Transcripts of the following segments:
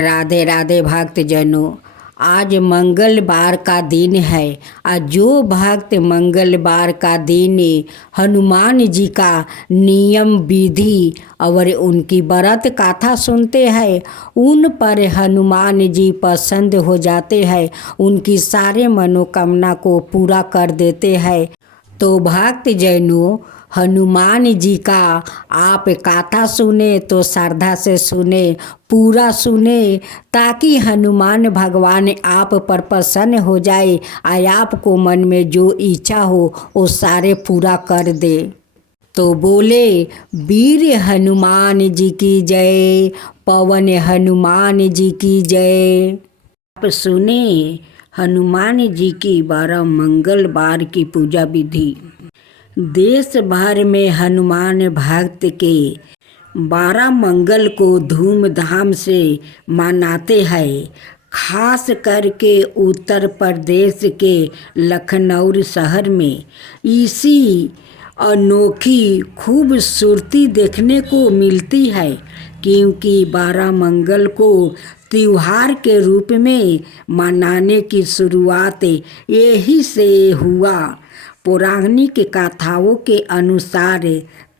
राधे राधे भक्तजनों। आज मंगलवार का दिन है। आज जो भक्त मंगलवार का दिन हनुमान जी का नियम विधि और उनकी व्रत कथा सुनते हैं, उन पर हनुमान जी पसंद हो जाते हैं, उनकी सारे मनोकामना को पूरा कर देते हैं। तो भक्तजनों, हनुमान जी का आप कथा सुने तो श्रद्धा से सुने, पूरा सुने, ताकि हनुमान भगवान आप पर प्रसन्न हो जाए और आपको मन में जो इच्छा हो वो सारे पूरा कर दे। तो बोले वीर हनुमान जी की जय, पवन हनुमान जी की जय। आप सुने हनुमान जी की 12 मंगलवार की पूजा विधि। देश भर में हनुमान भक्त के 12 मंगल को धूमधाम से मनाते हैं। खास करके उत्तर प्रदेश के लखनऊ शहर में इसी अनोखी खूबसूरती देखने को मिलती है, क्योंकि 12 मंगल को त्योहार के रूप में मनाने की शुरुआत यही से हुआ। पौराणिक कथाओं के अनुसार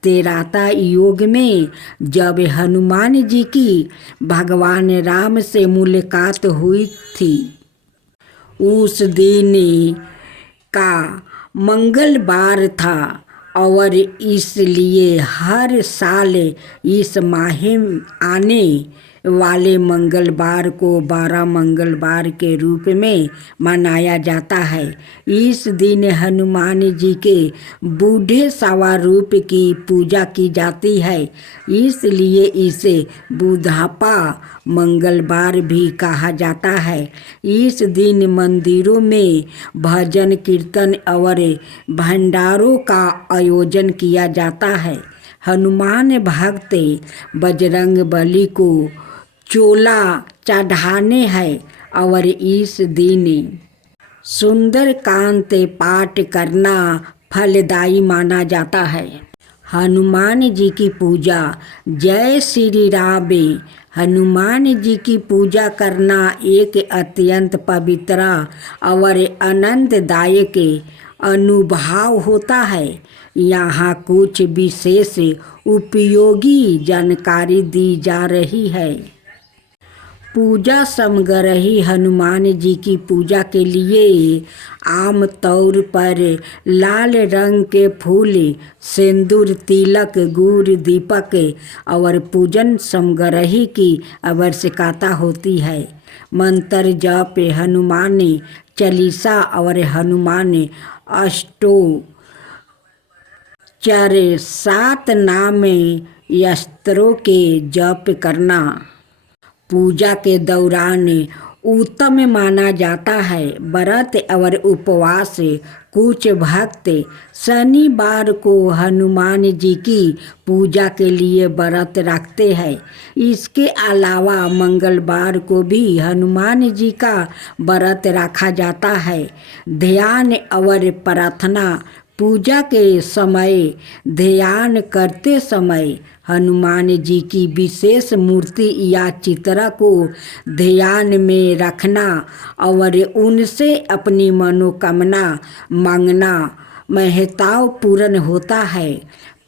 त्रेता युग में जब हनुमान जी की भगवान राम से मुलाकात हुई थी, उस दिन का मंगलवार था और इसलिए हर साल इस माह आने वाले मंगलवार को 12 मंगलवार के रूप में मनाया जाता है। इस दिन हनुमान जी के बूढ़े स्वरूप की पूजा की जाती है, इसलिए इसे बुढ़ापा मंगलवार भी कहा जाता है। इस दिन मंदिरों में भजन कीर्तन और भंडारों का आयोजन किया जाता है। हनुमान भक्त बजरंगबली को चोला चढ़ाने हैं और इस दिन सुंदरकांड पाठ करना फलदायी माना जाता है। हनुमान जी की पूजा। जय श्री राम। हनुमान जी की पूजा करना एक अत्यंत पवित्र और आनंददायक अनुभव होता है। यहाँ कुछ विशेष उपयोगी जानकारी दी जा रही है। पूजा सामग्री। हनुमान जी की पूजा के लिए आम तौर पर लाल रंग के फूल, सिंदूर, तिलक, गुड़, दीपक और पूजन सामग्री की आवश्यकता होती है। मंत्र जप, हनुमान चालीसा और हनुमान अष्टोत्तर, 7 नाम यस्त्रों के जप करना पूजा के दौरान उत्तम माना जाता है। व्रत और उपवास। कुछ भक्त शनिवार को हनुमान जी की पूजा के लिए व्रत रखते हैं। इसके अलावा मंगलवार को भी हनुमान जी का व्रत रखा जाता है। ध्यान और प्रार्थना। पूजा के समय ध्यान करते समय हनुमान जी की विशेष मूर्ति या चित्र को ध्यान में रखना और उनसे अपनी मनोकामना मांगना महत्वपूर्ण होता है।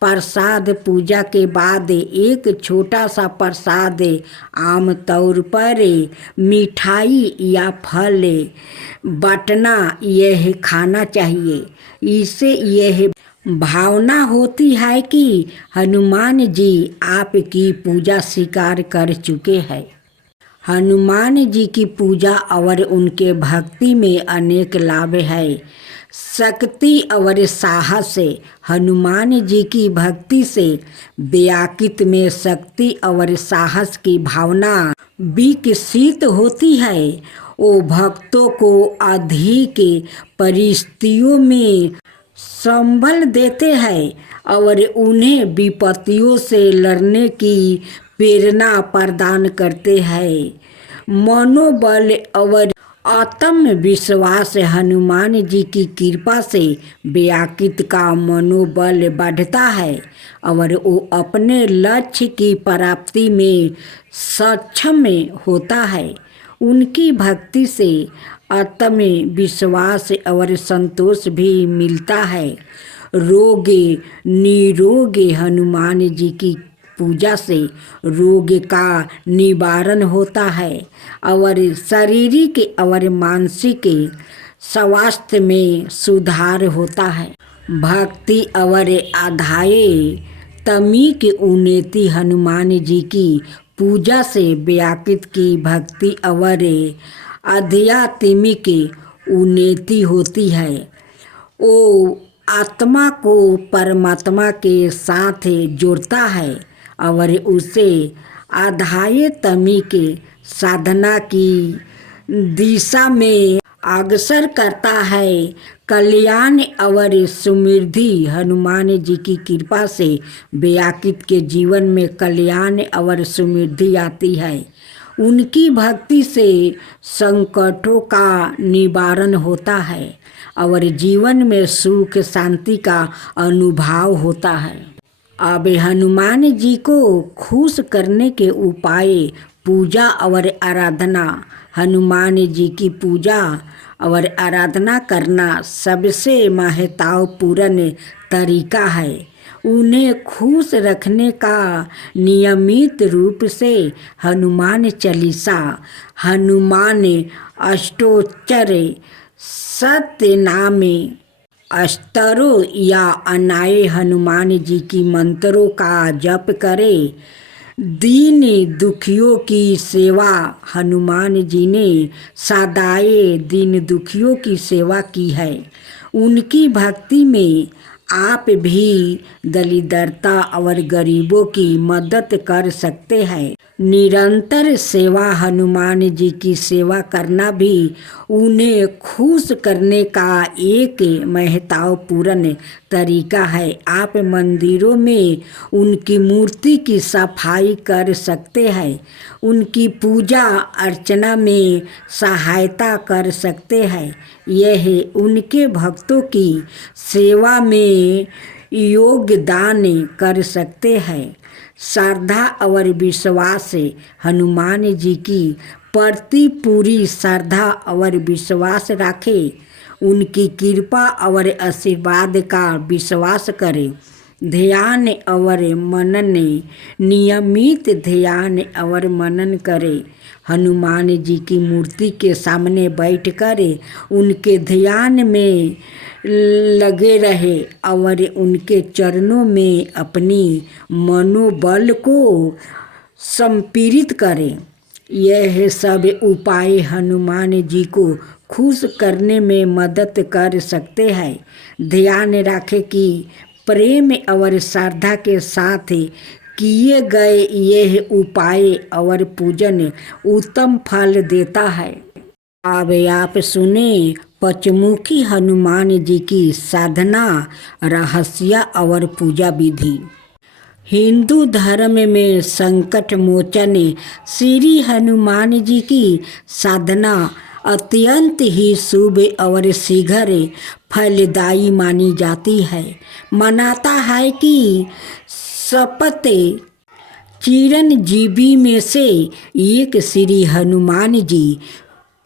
प्रसाद। पूजा के बाद एक छोटा सा प्रसाद, आम तौर पर मिठाई या फल बांटना यह खाना चाहिए। इससे यह भावना होती है कि हनुमान जी आपकी पूजा स्वीकार कर चुके हैं। हनुमान जी की पूजा और उनके भक्ति में अनेक लाभ है। शक्ति और साहस। हनुमान जी की भक्ति से व्यक्ति में शक्ति और साहस की भावना विकसित होती है। वो भक्तों को अधिक परिस्थितियों में संबल देते हैं और उन्हें विपत्तियों से लड़ने की प्रेरणा प्रदान करते हैं। मनोबल और आत्मविश्वास हनुमान जी की कृपा से व्याकृत का मनोबल बढ़ता है और वो अपने लक्ष्य की प्राप्ति में सक्षम होता है। उनकी भक्ति से आत्मविश्वास और संतोष भी मिलता है। रोगे निरोगे हनुमान जी की पूजा से रोग का निवारण होता है और शारीरिक और मानसिक स्वास्थ्य में सुधार होता है। भक्ति और आध्यात्मिक उन्नति हनुमान जी की पूजा से व्याकृत की भक्ति और आध्यात्मिक उन्नति होती है। वो आत्मा को परमात्मा के साथ जोड़ता है और उसे आध्यात्मिक साधना की दिशा में अग्रसर करता है। कल्याण और समृद्धि हनुमान जी की कृपा से व्याकृत के जीवन में कल्याण और समृद्धि आती है। उनकी भक्ति से संकटों का निवारण होता है और जीवन में सुख शांति का अनुभव होता है। अब हनुमान जी को खुश करने के उपाय पूजा और आराधना। हनुमान जी की पूजा और आराधना करना सबसे महत्वपूर्ण तरीका है। उन्हें खुश रखने का नियमित रूप से हनुमान चालीसा, हनुमान अष्टोत्तर, सत्यनाम अष्टरों या अन्य हनुमान जी की मंत्रों का जप करें। दीन दुखियों की सेवा। हनुमान जी ने सदाए दीन दुखियों की सेवा की है। उनकी भक्ति में आप भी दरिद्रता और गरीबों की मदद कर सकते हैं। निरंतर सेवा। हनुमान जी की सेवा करना भी उन्हें खुश करने का एक महत्वपूर्ण तरीका है। आप मंदिरों में उनकी मूर्ति की सफाई कर सकते हैं। उनकी पूजा अर्चना में सहायता कर सकते हैं। यह उनके भक्तों की सेवा में योगदान कर सकते हैं। श्रद्धा और विश्वास से हनुमान जी की प्रति पूरी श्रद्धा और विश्वास रखें। उनकी कृपा और आशीर्वाद का विश्वास करें। ध्यान और मनन। नियमित ध्यान और मनन करें। हनुमान जी की मूर्ति के सामने बैठकर उनके ध्यान में लगे रहे और उनके चरणों में अपनी मनोबल को संपीड़ित करें। यह सब उपाय हनुमान जी को खुश करने में मदद कर सकते हैं। ध्यान रखें कि प्रेम और श्रद्धा के साथ किए गए यह उपाय और पूजन उत्तम फल देता है। अब आप सुने पंचमुखी हनुमान जी की साधना रहस्य और पूजा विधि। हिंदू धर्म में संकट मोचन श्री हनुमान जी की साधना अत्यंत ही शुभ और शीघ्र फलदायी मानी जाती है। मानता है कि सप्त चिरंजीवी में से एक श्री हनुमान जी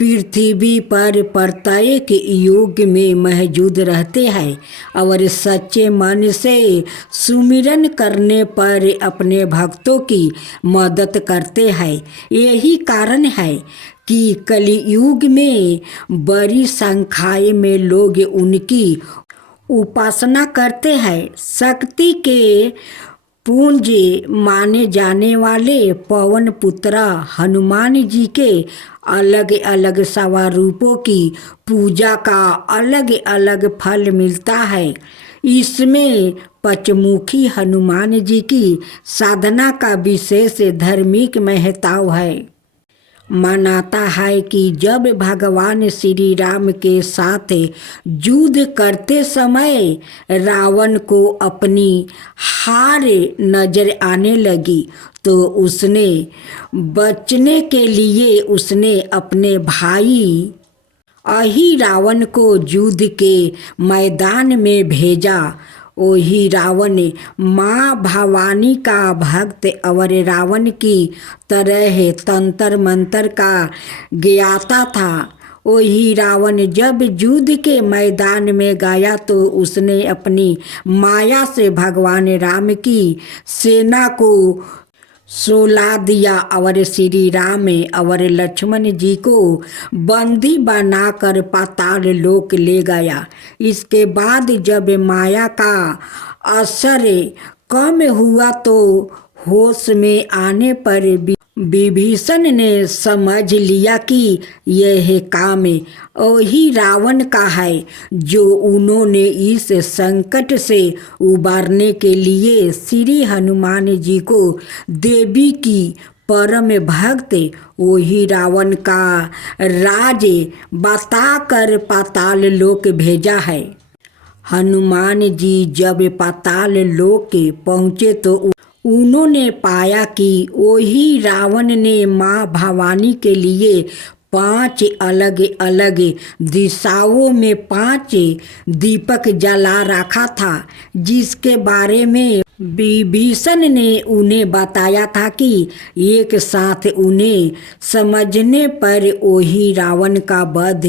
पृथ्वी पर प्रत्येक युग में मौजूद रहते हैं और सच्चे मन से सुमिरन करने पर अपने भक्तों की मदद करते हैं। यही कारण है कि कलियुग में बड़ी संख्या में लोग उनकी उपासना करते हैं। शक्ति के पुंज माने जाने वाले पवन पुत्र हनुमान जी के अलग अलग स्वरूपों की पूजा का अलग अलग फल मिलता है। इसमें पंचमुखी हनुमान जी की साधना का विशेष धार्मिक महत्व है। मानता है कि जब भगवान श्री राम के साथ युद्ध करते समय रावण को अपनी हार नजर आने लगी तो उसने बचने के लिए उसने अपने भाई अही रावण को युद्ध के मैदान में भेजा। वही रावण माँ भवानी का भक्त और रावण की तरह तंत्र मंत्र का ज्ञाता था। वही रावण जब युद्ध के मैदान में गया तो उसने अपनी माया से भगवान राम की सेना को सुला दिया और श्री राम और लक्ष्मण जी को बंदी बनाकर पाताल लोक ले गया। इसके बाद जब माया का असर कम हुआ तो होश में आने पर विभीषण ने समझ लिया कि यह काम वही रावण का है जो उन्होंने इस संकट से उबारने के लिए श्री हनुमान जी को देवी की परम भक्त वही रावण का राज बताकर पाताल लोक भेजा है। हनुमान जी जब पाताल लोक पहुँचे तो उन्होंने पाया कि वही रावण ने माँ भवानी के लिए 5 अलग अलग दिशाओं में 5 दीपक जला रखा था, जिसके बारे में विभीषण ने उन्हें बताया था कि एक साथ उन्हें समझने पर वही रावण का वध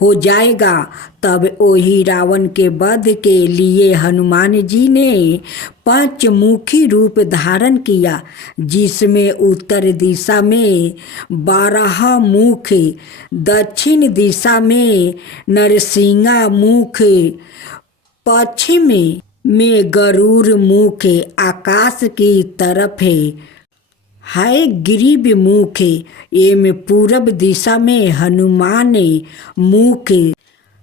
हो जाएगा। तब वही रावण के वध के लिए हनुमान जी ने पंचमुखी रूप धारण किया, जिसमें उत्तर दिशा में 12 मुख, दक्षिण दिशा में नरसिंहा मुख, पश्चिम में गरुड़ मुख, आकाश की तरफ है ग्रीव मुख एवं पूर्व दिशा में हनुमान मुख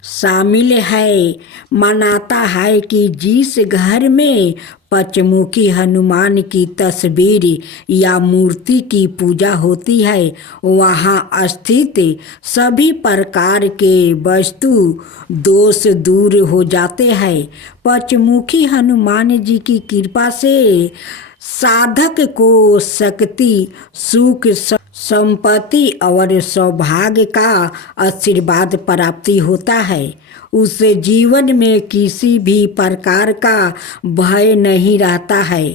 शामिल है। मानता है कि जिस घर में पंचमुखी हनुमान की तस्वीर या मूर्ति की पूजा होती है वहाँ स्थित सभी प्रकार के वस्तु दोष दूर हो जाते हैं। पंचमुखी हनुमान जी की कृपा से साधक को शक्ति, सुख, संपत्ति और सौभाग्य का आशीर्वाद प्राप्ति होता है। उसे जीवन में किसी भी प्रकार का भय नहीं रहता है।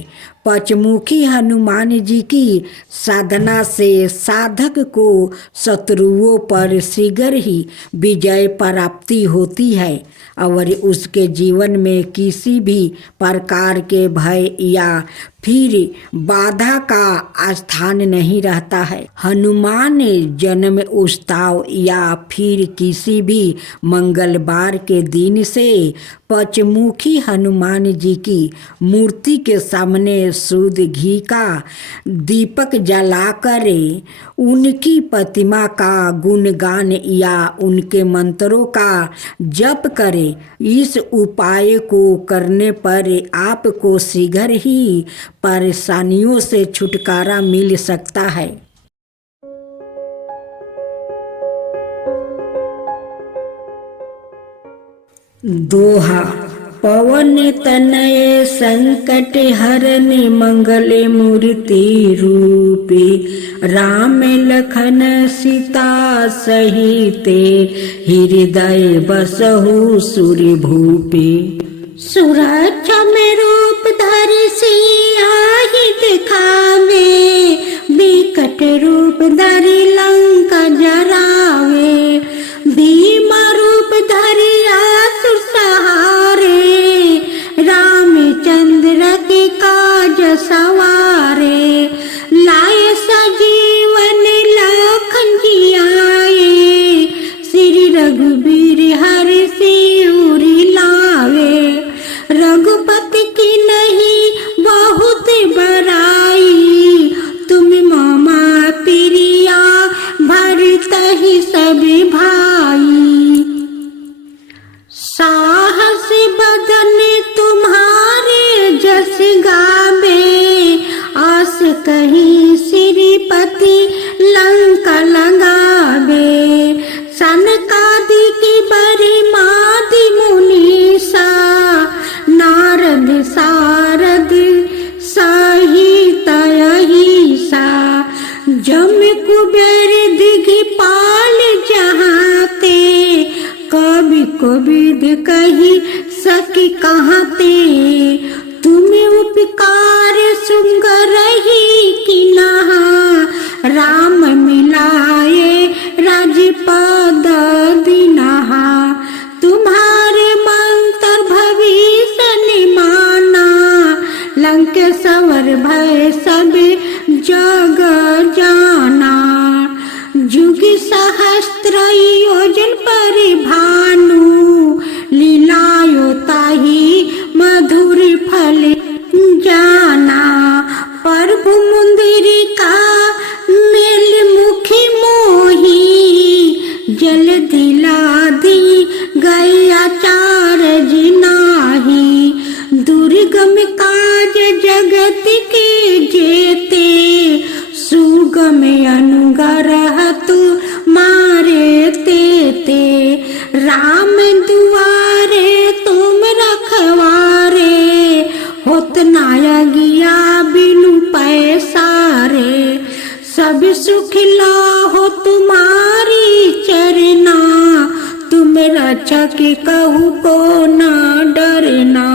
पंचमुखी हनुमान जी की साधना से साधक को शत्रुओं पर शीघ्र ही विजय प्राप्ति होती है और उसके जीवन में किसी भी प्रकार के भय या फिर बाधा का स्थान नहीं रहता है। हनुमान जन्म उत्सव या फिर किसी भी मंगलवार के दिन से पंचमुखी हनुमान जी की मूर्ति के सामने शुद्ध घी का दीपक जलाकर उनकी प्रतिमा का गुणगान या उनके मंत्रों का जप करें। इस उपाय को करने पर आपको शीघ्र ही परेशानियों से छुटकारा मिल सकता है। दोहा। पवन तनय संकट हरन मंगल मूर्ति रूपे, राम लखन सीता सहिते, हृदय बसहु सुर भूपे। सुरक्षा में रूप धरि सिया ही दिखावे, विकट रूप धरि लंका जरावे, भीमा रूप धरि असुर सहारे, रामचंद्र के काज सवारे, लाए सजीवन लखन जियाए, श्री रघुबीर हरि सियुरि लावे, रघुपति की नहीं बहुत बड़ाई, तुम मामा प्रिया भरत ही सभी भाई। साहस बदन तुम्हारे जस गावे, सकी कहते तुम्हें उपकार सुंग रही कि नहा राम मिलाए राजपद दिनहा तुम्हारे मंत्र भविष्य निमाना लंकेश्वर भय सब जग जाना जुग सहस्त्र योजन परिभानु लीलायो ताही मधुर फल जाना प्रभु मंदिर का मेल मुखी मोही जल दिला दी गया चार जिनाही दुर्गम काज जगत के जेते सुगम अनुग्रह तू मारे तेते राम दुआरे तुम रखवारे होत नाया गिया बिनु पैसारे सब सुख लो हो तुम्हारी चरना तुम रक्षक कहू को न डरना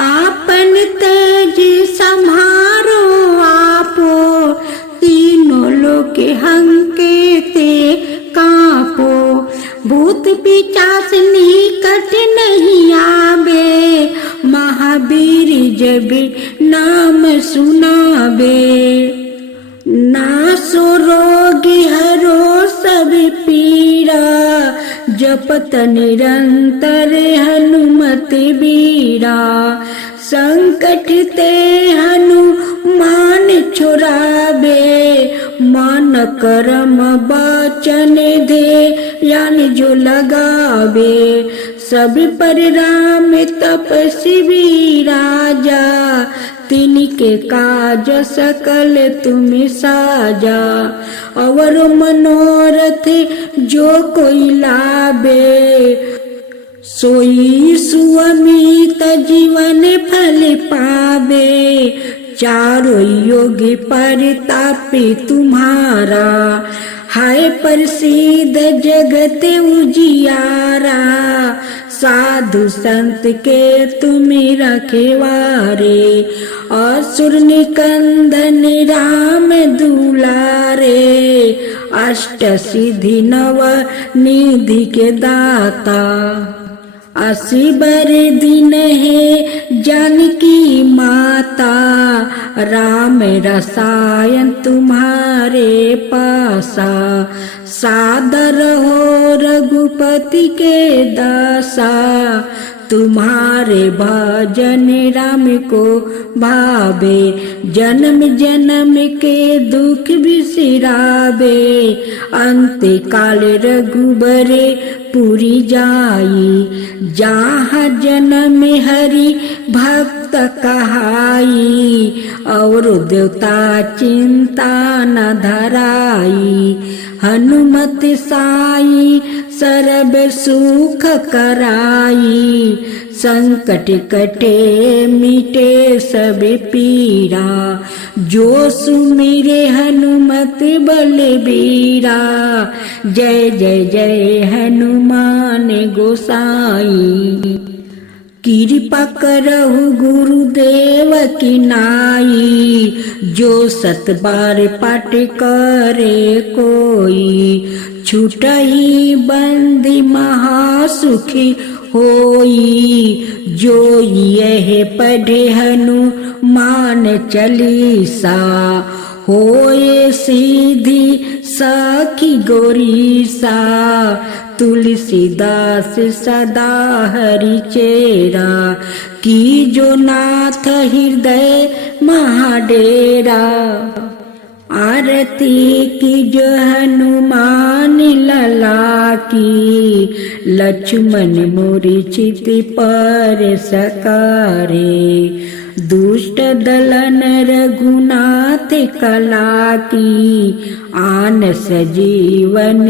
आपन तेज संहारो आपो तीनों लोक हंके ते कापो भूत पिचास निकट नहीं आवे महावीर जब नाम सुनावे नासो रोग हरो सब पीरा जपत निरंतर हनुमत बीरा संकट ते हनुमान छुड़ावे मन कर्म वचन दे यानी जो लगावे सब पर राम तपस्वी राजा तिनके काज सकल तुम साजा और मनोरथ जो कोई लावे सोई सुअमित जीवन फल पावे चारों योगी परतापी तुम्हारा हाय प्रसिद्ध जगत उजियारा साधु संत के तुम रखवारे असुर निकंदन राम दुलारे अष्ट सिद्धि नव निधि के दाता 80 बर दिन है जानकी माता राम रसायन तुम्हारे पासा सादर हो रघुपति के दासा तुम्हारे भजन राम को भावे जन्म जन्म के दुख बिसरावे अंत काल रघुबरे पूरी जाई जहाँ जन्म हरि भक्त कहाई और देवता चिंता न धराई हनुमत साई सर्व सुख कराई संकट कटे मिटे सब पीरा जो सुमिरे हनुमत बलबीरा जय जय जय हनुमान गोसाई कृपा करहु गुरुदेव की नाई जो 7 बार पाठ करे कोई छूटहि बंदी महासुखी होई जो यह पढ़े हनुमान चालीसा होए सीधी सखी गोरीसा तुलसीदास सदा हरि चेरा की जो नाथ हृदय महाडेरा आरती की जो हनुमान लला की लक्ष्मण मोरी चित पर सकारे दुष्ट दलन रघुनाथ कला की, आन सजीवन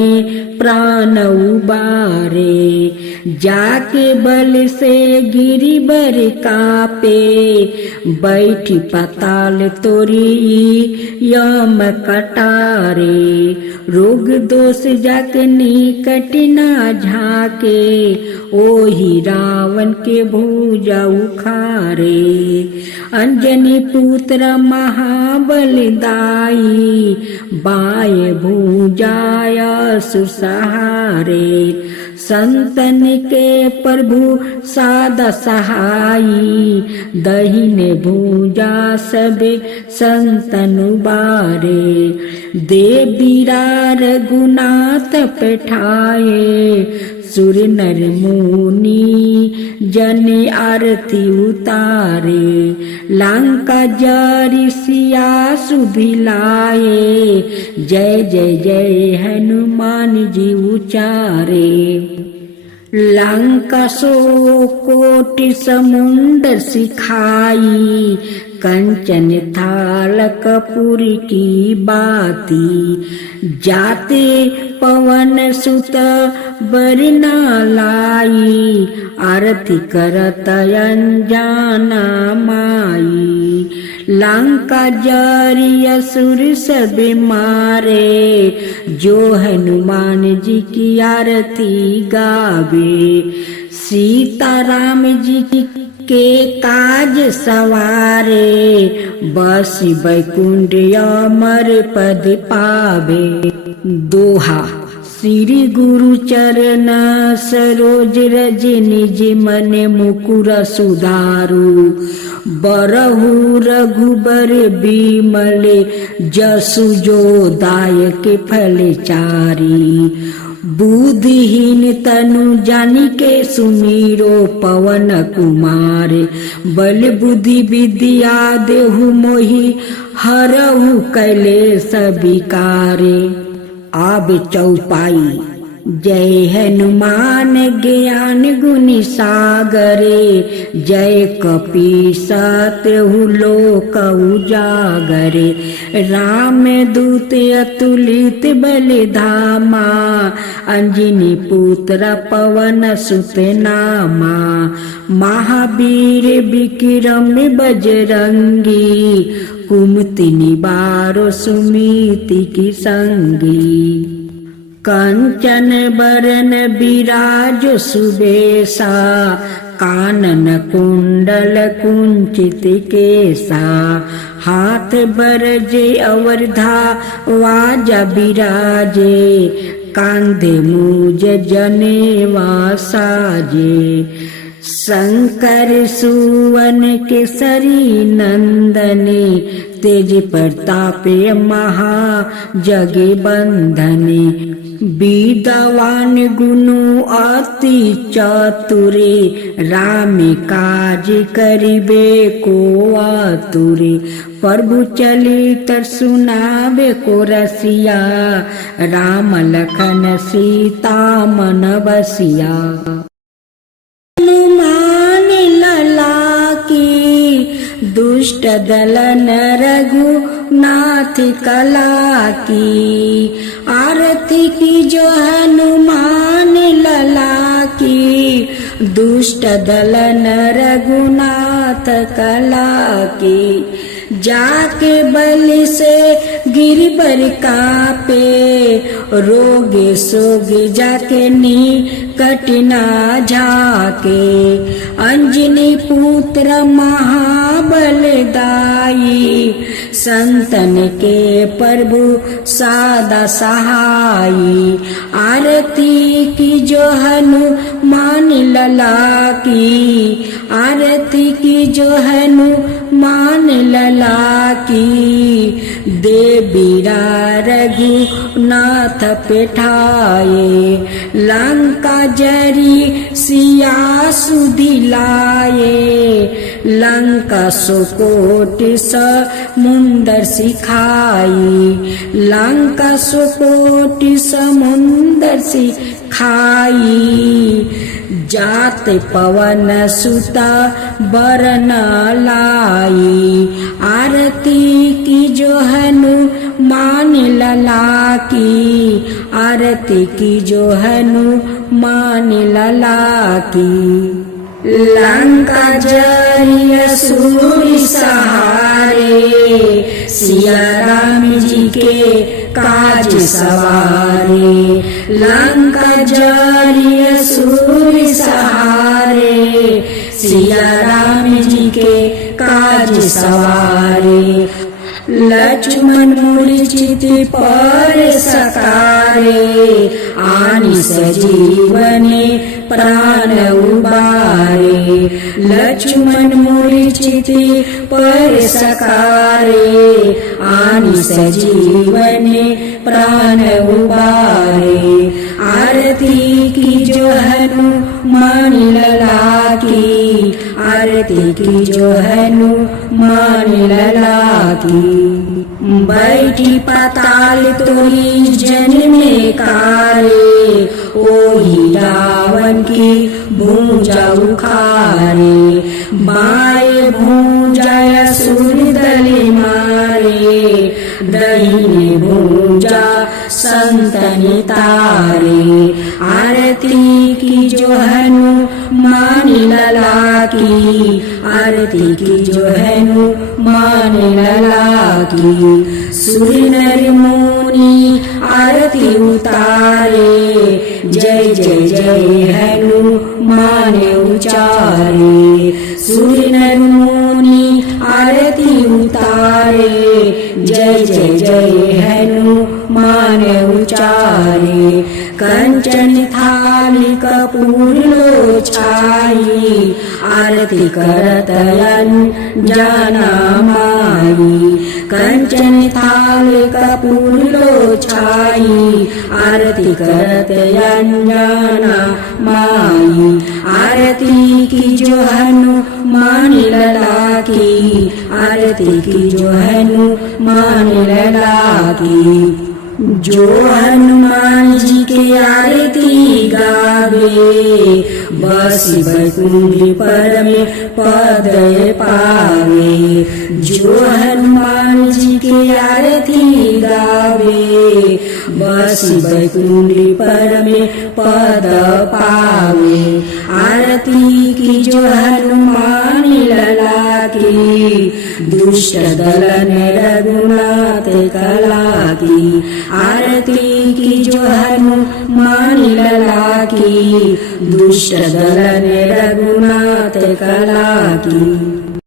प्राण उबारे। जाके बल से गिरि बर कापे, बैठी पाताल तोरी यम कटारे। रोग दोष जाके निकट ना झाके, ओही रावण के भुजा उखारे। अंजनी पुत्र महाबलदाई, बाएं भुजाय सुसहारे। संतन के प्रभु सादा सहाई, दहिने भुजा सबे संतन उबारे। देवीरा रघुनाथ पठाए, सुर नर मुनि जन आरती उतारे। लंका जारी सिया सुभिलाए, जय जय जय हनुमान जी उचारे। लंका सो कोटि समुंदर सिखाई, कंचन थाल कपूर की बाती। जाते पवन सुत बरना लाई, आरती करत अनजाना माई। लंका जारी असुर सब मारे, जो हनुमान जी की आरती गावे। सीता राम जी के काज सवारे, बसी बैकुंठ अमर पद पावे। दोहा श्री गुरु चरण सरोज रज निज मन मुकुर सुधारु। बरहु रघुबर बिमल, जसु जो दायक फल चारी। बुद्धिहीन तनु जानिके सुमीरो, पवन कुमार बल बुद्धि विद्या देहु मोहि। हरहु कैलेस विकारे। आब चौपाई। जय हनुमान ज्ञान गुण सागरे, जय कपीस तेहु लोक उजागरे। राम दूत अतुलित बल धामा, अंजनी पुत्र पवन सुत नामा। महावीर विक्रम बजरंगी, कुमति निवारो सुमिति की संगी। कंचन बरन बिराज सुबेसा, कानन कुंडल कुंचित केसा। हाथ बरजे अवरधा वाजा बिराजे, कांधे मूज जनेवा साजे। शंकर सुवन केसरी नंदने, तेज प्रतापे महा जगे बंधने। विद्वान गुनु अति चतुरे, राम काज करिबे को आतुरे। प्रभु चलित सुनावे को रसिया, राम लखन सीता मन बसिया। हनुमान लला की, दुष्ट दलन रघुनाथ कला की। आरती की जो हनुमान लला की, दुष्ट दलन रघुनाथ कला की। जाके बल से गिरबर कापे, रोगे सोगे जाके निकट ना झाके। अंजनी पुत्र महाबलदाई, संतन के प्रभु सादा सहाई। आरती की जो हनुमान लला की, आरती की जो हनुमान लला की। देवीरा रघुनाथ पेठाए, लंका जरी सिया सुधिलाए, लंका सुकोट समुंदर सिखाई, लंका सुकोट समुंदर सिखाई, जात पवन सुता बरन लाई, आरती की जो हनुमान लला की, आरती की जो हनुमान लला की। लंका जरी असुर सहारे, सिया राम जी के काज सवारे, लंका जरी असुर सहारे, सिया राम जी के काज सवारे, लक्ष्मण मूर्छित पर सकारे, आनि सजीवने प्राण उबारे, लक्ष्मण मूर्छित पर सकारे, आनि सजीवने प्राण उबारे, आरती की जो हनुमान लला की, आरती की जो हनुमान लला की। बैठी पाताल तोरी जन्मे कारे, ओही रावण की भूजा उखारे, बाएं भूजा असुर दल मारे, दाहिने भूजा संतन तारे, आरती की जो हनुमान लला की, आरती की जो हनुमान लला की। सुर नर मुनि आरती उतारे, जय जय जय हनुमान उचारे, सुर नर मुनि आरती उतारे, जय जय जय हनुमान उचारे, कंचन थाली कपूर लो छाई, आरती करत अंजना माई, कंचन थाली कपूर लो छाई, आरती करत अंजना माई, आरती की जो हनुमान लला की, आरती की जो हनुमान लला की। जो हनुमान जी के आरती गावे, बस बैकुंठ पर में पद पावे, जो हनुमान जी के आरती गावे, बस बैकुंठ पर में पद पावे, आरती की जो हनुमान लला की, दुष्ट दलन रघुनाथ कला की, आरती की जो हनुमान लला की, दुष्ट दलन रघुनाथ कला की।